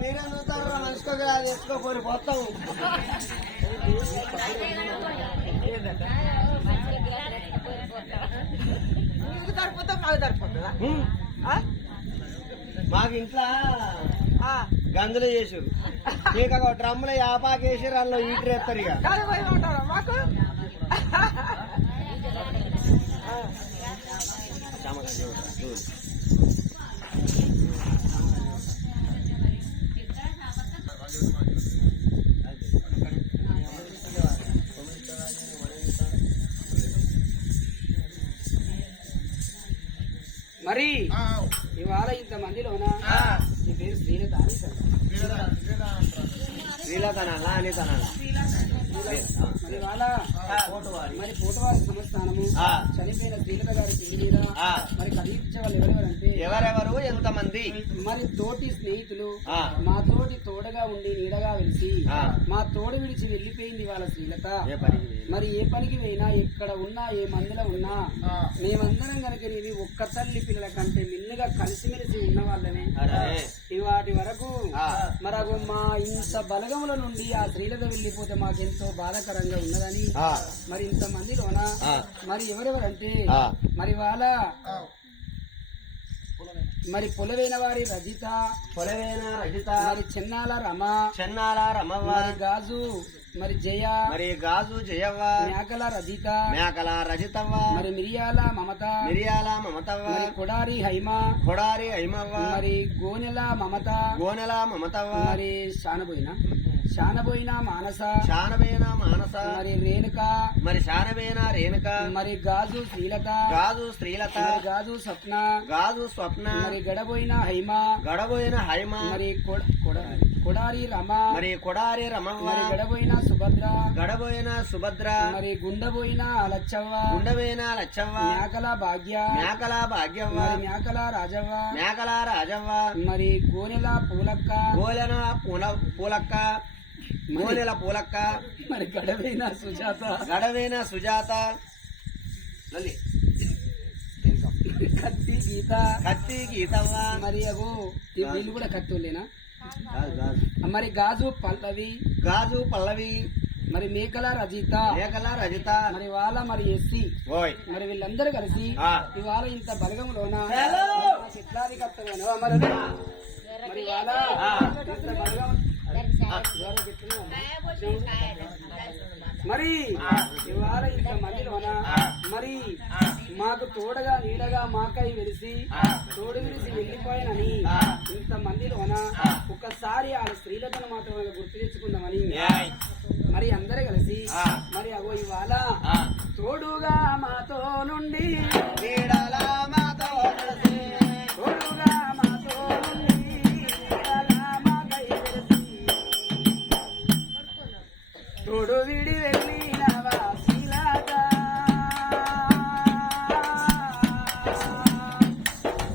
మీరే చూస్తారు మనిషికి అది ఎత్తుకోపోయి పోతాము. మాకు ఇంట్లో గందులు చేసారు, మీకు డ్రమ్ములు యాపాకేసారు, అందులో ఈటర్ ఎత్తారు. ఇక మాకు మరి ఇవాళ ఇంతమందిలోనా నీ పేరు శ్రీలత శ్రీలతనాలా అని తనాలా? మరి వాళ్ళ మరి పోటవారి సంస్థానము చనిపోయిన శ్రీలత గారి పెళ్లి మీద మరి కలిగించే వాళ్ళు ఎవరెవరంటే ఎవరెవరు ఎంతమంది? మరి తోటి స్నేహితులు మా తోటి తోడగా ఉండి నీడగా వెలిసి మా తోడు విడిచి వెళ్లిపోయింది వాళ్ళ శ్రీలత. మరి ఏ పనికి పోయినా ఎక్కడ ఉన్నా ఏ మందిలో ఉన్నా మేమందరం కనుక నీవి ఒక్క తల్లి పిల్లల కంటే మిన్నుగా కలిసిమెలిసి ఉన్న వాళ్ళమే. వాటి వరకు మరగు మా ఇంత బలగముల నుండి ఆ శ్రీలత వెళ్లిపోతే మాకెంతో బాధాకరంగా ఉన్నదని మరి ఇంత మందిలోన మరి ఎవరెవరంటే మరి వాళ్ళ మరి పొలవైన వారి రజిత, మరి చెన్నాల రమ, మరి గాజు మరి జయ, మరి గాజు జయవ్వ, మేకల రజితవ్వ, మరి మిరియాల మమతవ్వ, మరి కొడారి హైమవ్వ, మరి గోనెల మమతవ్వ, మరి శానబోయిన మానస, మరి రేణుక, మరి గాజు శ్రీలత, గాజు స్వప్న, మరి గడబోయిన హైమ, మరి కొడారి రమ, మరి గడబోయిన సుభద్ర, మరి గుండబోయిన లచ్చవ్వ, మేకల భాగ్యవ్వ, మరి మేకల రాజవ్వ, మరి గోనెల పూలక్క, మరి గడవైన సుజాత, కత్తి గీతవ్వ, మరి అగో వీళ్ళు కూడా కత్తులేనా? మరి గాజు పల్లవి, మరి మేకల రజిత, మరి వాళ్ళ మరి ఎస్సి, మరి వీళ్ళందరూ కలిసి ఇవాళ ఇంత బలగంలోన మరి వాళ్ళ మరి ఇవాళ ఇంత మందిలోన మరి మాకు తోడగా నీడగా మాకై వెలిసి తోడు విలిసి వెళ్లిపోయానని ఇంత మందిలోన ఒక్కసారి ఆ స్త్రీలతను మాత్రం గుర్తు తెచ్చుకుందామని మరి అందరూ కలిసి మరి అగో ఇవాళ తోడుగా మాతో నుండి తోడు విడి వెళ్ళినవా శ్రీలత,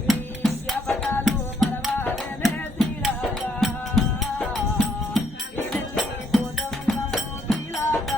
నీ జ్ఞాపకాలు మరవాలనే శ్రీలత, వెళ్ళిపోతున్నాము శ్రీలత.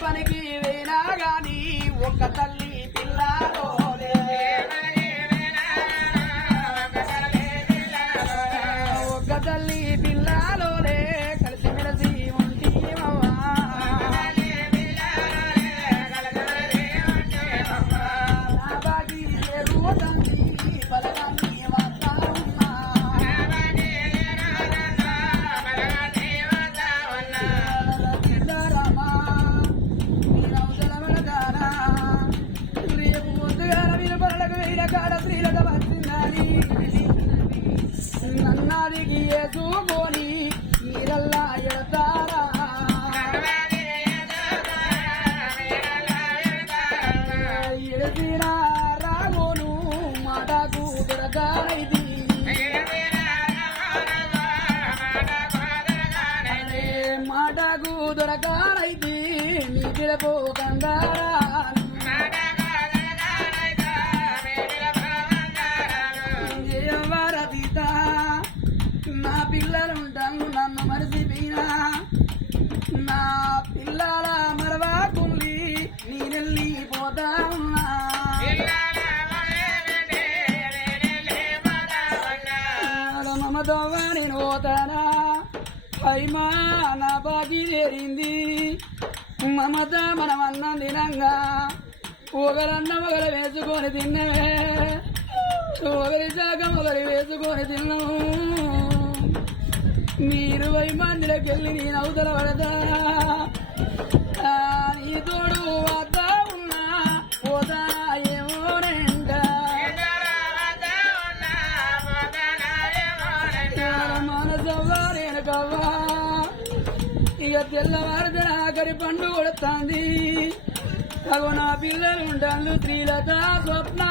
పనికి వేనా గాని ఒక్క తల్లి పిల్లాలోలే, ఒక్క తల్లి పిల్లాలోలే కలిసిమెలిసి ఉంటేమవ్వా, బాగి తండ్రి బలగాన్ని మాదికి వేసుకొని నీరల్లా ఎడతారా ఎడసిన రాగోను మాటకు దొరకాయిది మాటకు దొరకారైది నీ పిలపో కందారా నా పిల్లలుంటాను నన్ను మరిచిపోయినా నా పిల్లల మరవాకుల్లి నేనెళ్ళిపోతా ఉన్నా మమతో నేను పోతానా అయిమా నా బాకీ చేరింది మమత మనమన్నం తినంగా ఒకరన్న ఒకరు వేసుకొని తిన్నవే ఒకరి శాఖం ఒకరి వేసుకొని తిన్నాము మీరు 20 మందిలోకి వెళ్ళి నేను అవతల పడతా నీ తోడు వద్ద ఉన్నా పోతా ఏమోనంట మనసవ్వా నేను కవ్వా ఇక తెల్లవారితే ఆఖరి పండు కొడుతుంది అగో నా పిల్లలు ఉంటాను శ్రీలత స్వప్న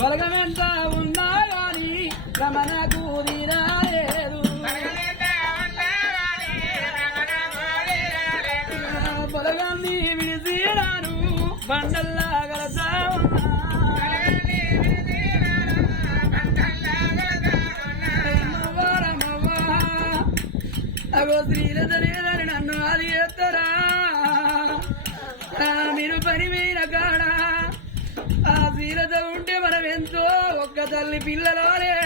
బలగమెంత ఉన్నా గాని రమణకు తీరాలేదు బలగాన్ని విడిసిరాను బండల్లా గలతా ఉన్నా అగో శ్రీలత లేదని నన్ను అది ఎత్తరా మీరు పని మీద కాడా ఆ శ్రీలత ఉంటే మనం ఎంతో ఒక్క తల్లి పిల్లలే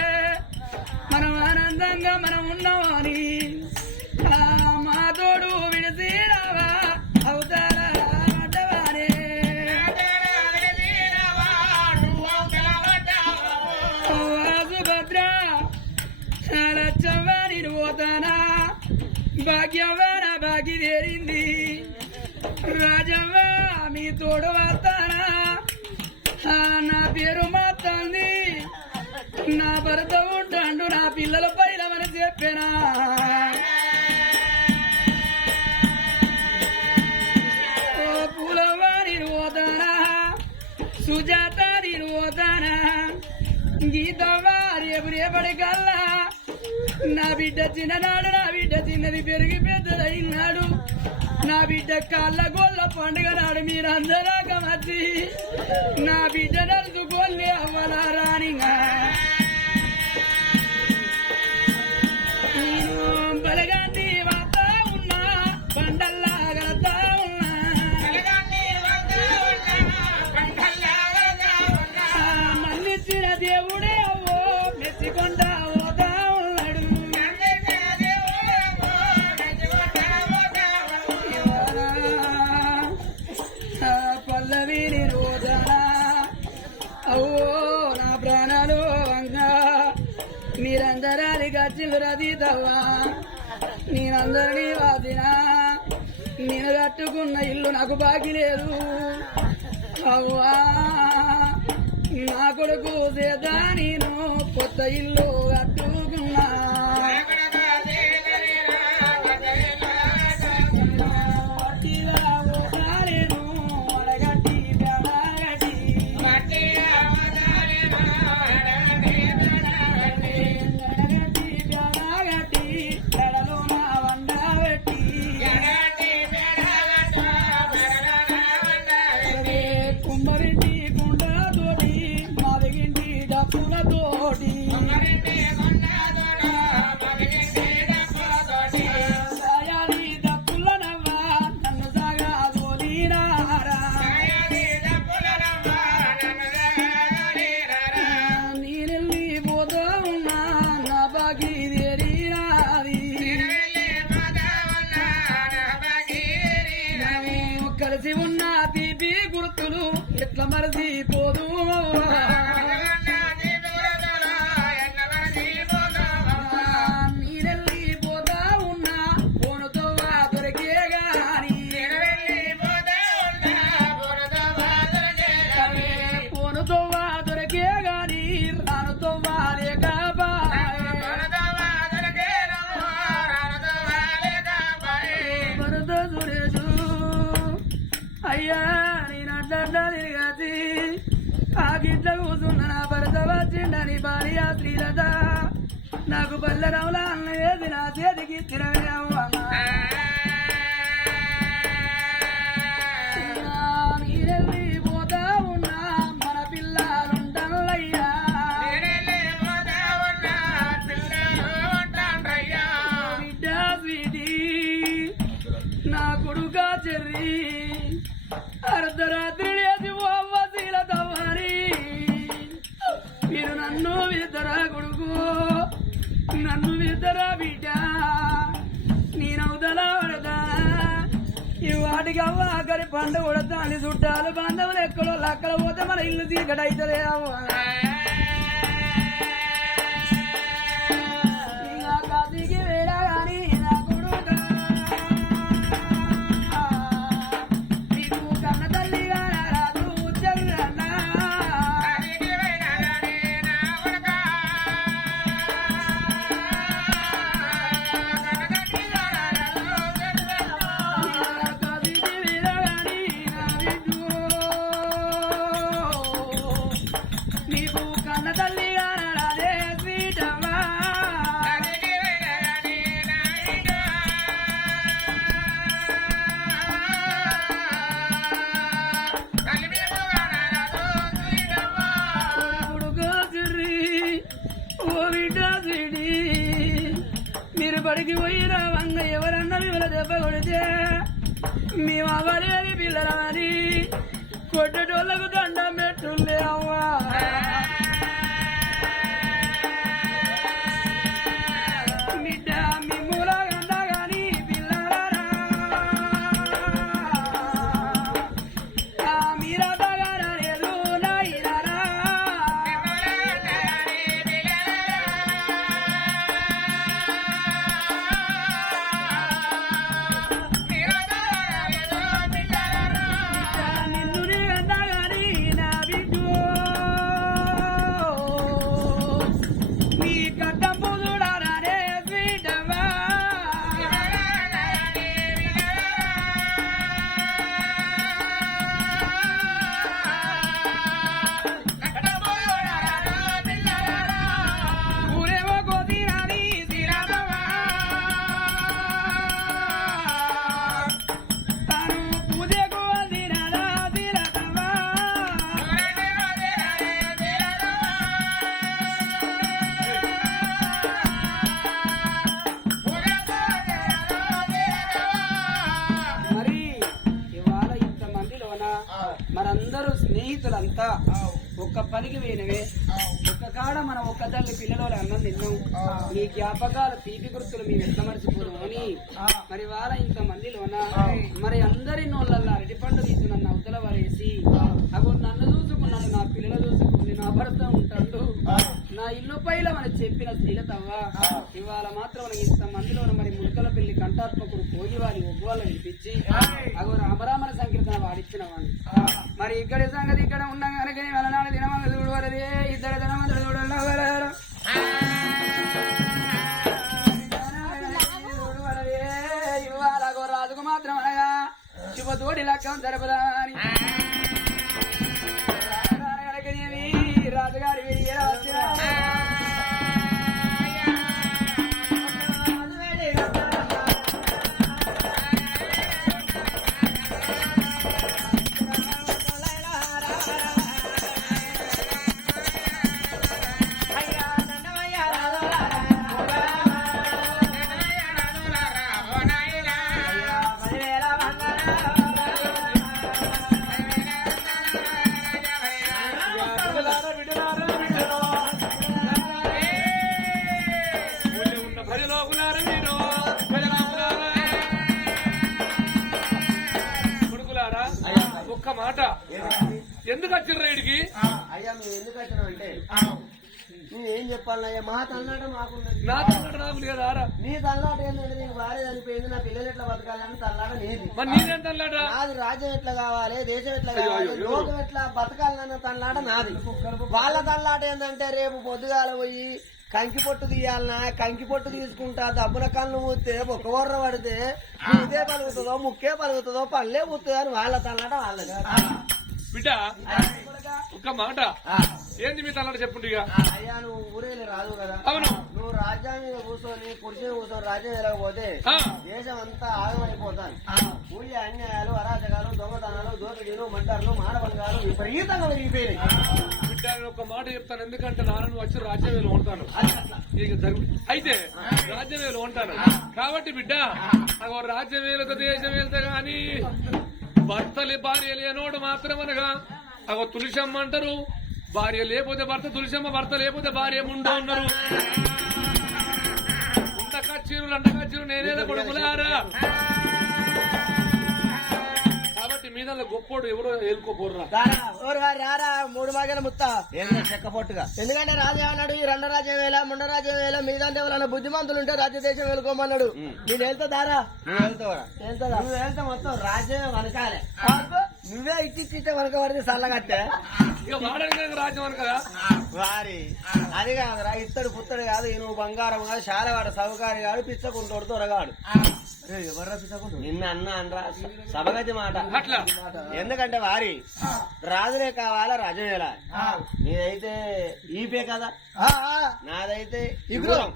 మనం ఆనందంగా మనం ఉన్నామని మా తోడు విడిసి రావా అవుతారా సుభద్ర లచ్చవ్వ నేను పోతానా భాగ్యవ్వ నా భాగ్య తేరింది రాజవ్వ మీ తోడు వస్తానా నా పేరు మాత్తంది నా భర్త ఉంటాడు నా పిల్లల పైలమని చెప్పానా పూలవ్వ నేను పోతానా సుజాత నేను పోతానా గీతవ్వ రేపటి కల్లా నా బిడ్డ చిన్ననాడు నా బిడ్డ చిన్నది పెరిగి పెద్దదైనాడు నా బిడ్డ కాళ్ళ గోళ్ళ పండుగ నాడు మీరందరూ గమచ్చి నా బిడ్డ నలుచుకోలే అవ్వలా రానిగా నేను బలగాన్ని వాతా ఉన్నా బండల్లాగా ఉన్నా మన్నిచ్చిన దేవుడే అవ్వో మెచ్చికొండా పోతా ఉన్నాడు పల్లవి నేను పోతానా అవ్వో నా ప్రాణాలు వంగా మీరందరాని గచ్చిలు రదీతవ్వా నేనందరినీ వాదినా నేను కట్టుకున్న ఇల్లు నాకు బాకీ లేదు అవ్వా నా కొడుకు చేత నేను కొత్త ఇల్లు కట్టుకున్నా కలిసి ఉన్న తీపి గుర్తులు ఎట్లా మరచిపోదు వచ్చిండని భార్య శ్రీలత నాకు బల్లరవుల అన్నవేది నా చేతికి తినవే అవ్వ మీరెళ్ళి పోతా ఉన్నా మన పిల్లలుంటల్లయ్యా బిడ్డ స్వీటీ నా కొడుకా చెర్రి అర్ధరాత్రి లేచి పోవ్వ శీలతవ్వని మీరు నన్ను విద్దరా కొడుకు నన్ను విద్దరా బిడ్డ నేనవుదలా పడదా ఈ వాటికి అవ్వ ఆఖరి పండు ఉడతాని చుట్టాలు బాంధవులు ఎక్కడో అక్కడ పోతే మన ఇల్లు చీకటైతలే అవ్వ కాశీకి వేడా గాని నా కొడుకా నీకు కన్న తల్లిగా రాదు చెల్లన్నా నీకు కన్న తల్లిగా రాదే స్వీటమ్మా కొడుకు సిర్రి ఓ బిడ్డ సిడి మీరు బడికి పోయిరా వంగ ఎవరన్నా ఇవాళ దెబ్బ కొడితే మేము అవ్వలేని పిల్లలని కొట్టేటోళ్ళకు దండం పెట్టుండే అవ్వా బిడ్డ మీ మూలగండా గాని పిల్లలారా మీరతగారా లేదు నాయనారా నిన్ను నీ గండా గాని నా బిడ్డు నీ కట్టంపు చూడాలనే స్వీటమ్మా ఊరేమో కోతిరాని శ్రీరామవ్వ తాను పూజకు అందినదా శ్రీరామవ్వ మరి ఇవాళ ఇంతమందిలోన మనందరూ స్నేహితులంతా ఒక్క పనికి పోయినవే ఒక్క కాడ మనం ఒక్క తల్లి పిల్లలో అన్నం తిన్నాం మీ జ్ఞాపకాలు తీపి గుర్తులు మేము ఎట్లా మర్చిపోదాం అని మరి వాళ్ళ ఇంతమందిలోన మరి అందరి నోళ్ళల్లో అరటిపండు తీసి నన్ను అవతల వారేసి అగో నన్ను చూసుకున్నాను నా పిల్లలు చూసుకుని నా భర్త ఉంటాడు నా ఇల్లు పైల మనకి చెప్పిన శ్రీలతవ్వ ఇవాళ మాత్రం మనకి ఇంతమందిలో మరి ములకల పెళ్లి కంఠాత్మకుడు కోజివారి ఒగ్గువాళ్ళ వినిపించి అగో రామరామన సంకీర్తన వాడిచ్చిన వాడిని మరి ఇక్కడి సంగతి ఇక్కడ ఉన్నాం కనుక వలనాడు దినమంగ చూడవలదే ఇద్దరు దినమంతుడు చూడవలరు ఇవాళ అగో రాజుకు మాత్రం అనగా శుభతోడి లక్కం జరపదాని రాజుగారి ఒక్క మాట ఎందుకు వచ్చిర్రు ఇడికి? అయ్యా మేము ఎందుకు వచ్చినాం అంటే నువ్వేం చెప్పాలయ్యా మా తల్లాట మాకున్నది. నా తల్లాట నాకు లేదా? నీ తల్లాట ఏంటంటే నీకు భార్య చనిపోయింది, నా పిల్లలు ఎట్లా బతకాలని తల్లాట నీది. మరి నీదేం తల్లాట? నాది రాజ్యం ఎట్లా కావాలి, దేశం ఎట్లా కావాలి, లోకం ఎట్లా బతకాలన్న తల్లాట నాది. వాళ్ళ తల్లాట ఏంటంటే రేపు పొద్దుగాల పోయి కంకి పొట్టు తీయాలన్నా, కంకి పొట్టు తీసుకుంటా దబ్బున కళ్ళు మూస్తే ఒక వర్ర పడితే ఇదే పలుకుతుందో ముక్కే పలుకుతుందో పళ్ళే పుస్తుందో అని వాళ్ళ తల్లాట వాళ్ళది. బిడ్డ ఒక్క మాట, ఏంది మీ తల్లాడు చెప్పుండి ఇక అయ్యా నువ్వు ఊరేళ్ళు రాదు కదా అవును నువ్వు రాజ్యం మీద కూర్చొని కుర్చీ కూర్చొని రాజ్యం వెళ్ళకపోతే ఆ. దేశం అంతా ఆగమైపోతాను ఊళ్ళో అన్యాయాలు అరాచకాలు దొంగతనాలు దోపిడీలు మంటర్లు మానవంగాలు విపరీతంగా వెళ్ళిపోయినాయి బిడ్డ నేను ఒక మాట చెప్తాను ఎందుకంటే నాన్న వచ్చి రాజ్యవేలు ఉంటాను ఇక అయితే రాజ్యవేలు ఉంటాను కాబట్టి బిడ్డ నాకు రాజ్యవేలతో దేశం వెళ్తే గాని భర్తలే భార్య లేనోడు మాత్రమనగా అగో తులసమ్మ అంటారు భార్య లేకపోతే భర్త తులసమ్మ భర్త లేకపోతే భార్య ముండో ఉన్నారు ఉండకచ్చిరు లండకచ్చిరు నేనేదో కొడుకులారా కాబట్టి మీద గొప్పోడు ఎవరో ఏలుకోపోర్రా రారా 3 భాగాల ముత్త చెక్క పొట్టుగా ఎందుకంటే రాజా అన్నాడు ఈ రెండ రాజ్యం వేళ ముండ రాజ్యం వేళ మిగతా ఎవరైనా బుద్ధిమంతులు ఉంటే రాజ్య దేశం వెళ్ళుకోమన్నాడు నేను వెళ్తా దారా నువ్వు వెళ్తా మొత్తం రాజ్యమే వనకాలే నువ్వే ఇచ్చిస్తే వనక పడితే చల్లగట్టే ఇక వాడని రాజ్యం అని కదా వారి అది కాదురా ఇత్తడు పుత్తడు కాదు నువ్వు బంగారం కాదు శాలవాడు సౌకారి కాదు పిచ్చకుంటోడు దొరగాడు ఎవర్రా పిచ్చకుంటు నిన్న అన్న అనరా సభగతి మాట అట్లా ఎందుకంటే వారి రాజులే కావాలా రాజమేలా నీదైతే ఈపే కదా నాదైతే ఇగురం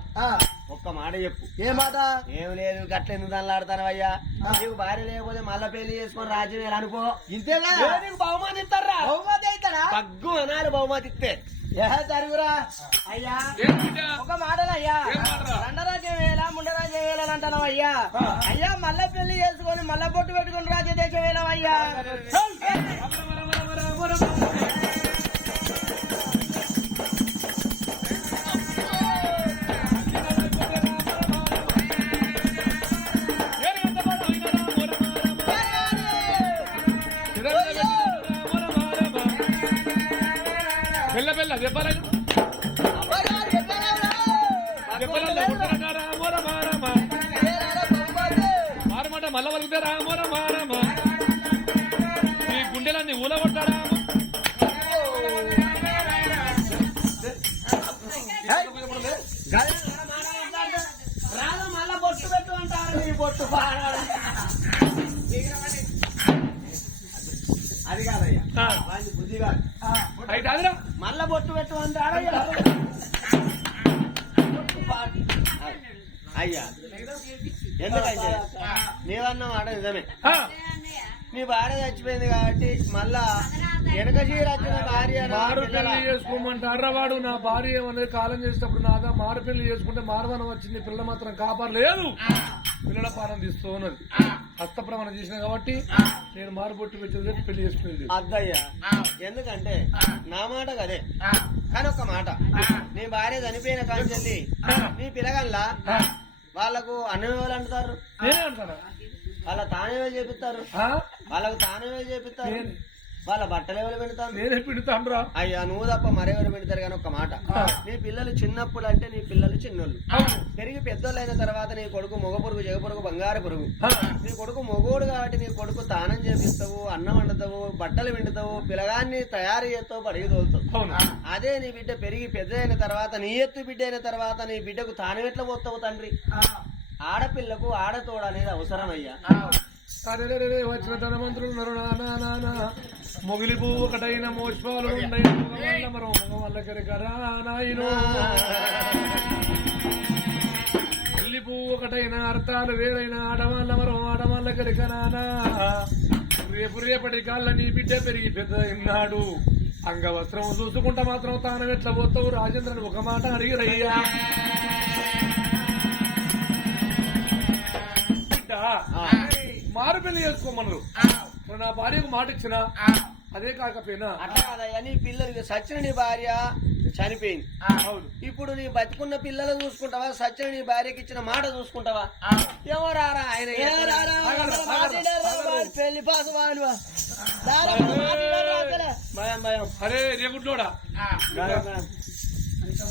ఒక్క మాట చెప్పు ఏ మాట ఏం లేదు గట్ల ఎందుకు దానిలాడతానవయ్యా నీకు భార్య లేకపోతే మళ్ళా పెళ్లి చేసుకొని రాజ్యం ఎలా అనుకో ఇంతేగా నీకు బహుమతి ఇస్తారా బహుమతి అవుతారా తగ్గు అనాలి బహుమతి ఇస్తే జరుగురా అయ్యా ఒక మాటలయ్యా రండరాజ్యం వేళ ముండరాజ్యం వేళ అంటున్నావు అయ్యా అయ్యా మళ్ళా పెళ్లి చేసుకొని మళ్ళా పొట్టు పెట్టుకుని రాజ్య దేశం వేళవయ్యా బెల్ల బెల్ల చెప్పాలి మారమాట మల్ల వలుగుతారా మోర మారమా ఈ గుండెలన్నీ ఊలగొట్టారా రాదు మళ్ళా బొట్టు పెట్టు అంటారు నీ బొట్టు అది కాదయ్యా బుద్ధి కాదు అయితే అదిరా మళ్ళా బొట్టు పెట్టు అంటారా అయ్యా ఎందుకంటే నీవన్న మాట నిజమే నీ భార్య చచ్చిపోయింది కాబట్టి మళ్ళా వెనక వచ్చిన భార్య మారు పెళ్లి చేసుకోమంటారా వాడు నా భార్య అనేది కాలం చేసేటప్పుడు నాదా మారు పెళ్లి చేసుకుంటే మారవనం వచ్చింది పిల్ల మాత్రం కాపాడలేదు పిల్లల పాలన తీస్తూ ఉన్నది హస్తప్రమాణం చేసిన కాబట్టి నేను మారుబొట్టు పెట్టేది పెళ్లి చేసుకునేది అద్దయ్యా ఎందుకంటే నా మాట కదే కానీ ఒక మాట నీ భార్య చనిపోయిన కాంచెల్లి నీ పిల్లగల్లా వాళ్ళకు అన్నం ఎవరు అంటారు నేనే అంటారా వాళ్ళ తానేవేలు చేపిస్తారు వాళ్ళకు తానేవేలు చేపిస్తారు వాళ్ళ బట్టలు ఎవరు పెడతారు నేనే పెడతాను రా అయ్యా నువ్వు తప్ప మరెవరు పెడతారు కానీ ఒక మాట నీ పిల్లలు చిన్నప్పుడు అంటే నీ పిల్లలు చిన్నోళ్ళు పెరిగి పెద్దోళ్ళు అయిన తర్వాత నీ కొడుకు మొగ పురుగు జగ పురుగు బంగారు పురుగు నీ కొడుకు మొగోడు కాబట్టి నీ కొడుకు తానం చేపిస్తావు అన్నం వండుతావు బట్టలు పిండుతావు పిల్లగాన్ని తయారు చేస్తావు బడికి తోలుతావు అదే నీ బిడ్డ పెరిగి పెద్ద అయిన తర్వాత నీ ఎత్తు బిడ్డ అయిన తర్వాత నీ బిడ్డకు తానం ఎట్లా పోతావు తండ్రి ఆడపిల్లకు ఆడతోడు అనేది అవసరం అయ్యా అరే వచ్చిన ధనవంతులు ఉన్నారు నానా మొగిలి పువ్వు ఒకటైన మోష్పాలు మరో మగ వాళ్ళకరికరా నాయను పెళ్లి పువ్వు ఒకటైన అర్థాలు వేడైన ఆడవాళ్ళ మరో ఆడవాళ్ళకరిక నానా రేపు రేపటి కాళ్ళ నీ బిడ్డ పెరిగి పెద్ద ఉన్నాడు అంగవస్త్రం చూసుకుంటా మాత్రం తాను ఎట్లా పోతావు రాజేంద్రని ఒక మాట అడిగిరయ్యా మారు పెళ్లి చేసుకోమన్నారు నా భార్యకు మాట ఇచ్చిన అదే కాకపోయినా అట్లా కాదయ్యా నీ పిల్లలు సచిన నీ భార్య చనిపోయింది ఇప్పుడు నీ బతుకున్న పిల్లలు చూసుకుంటావా సచిన నీ భార్యకి ఇచ్చిన మాట చూసుకుంటావా ఎవరారా ఆయన పెళ్లి పాసు భయం భయం అరే రేగుడ్లోడా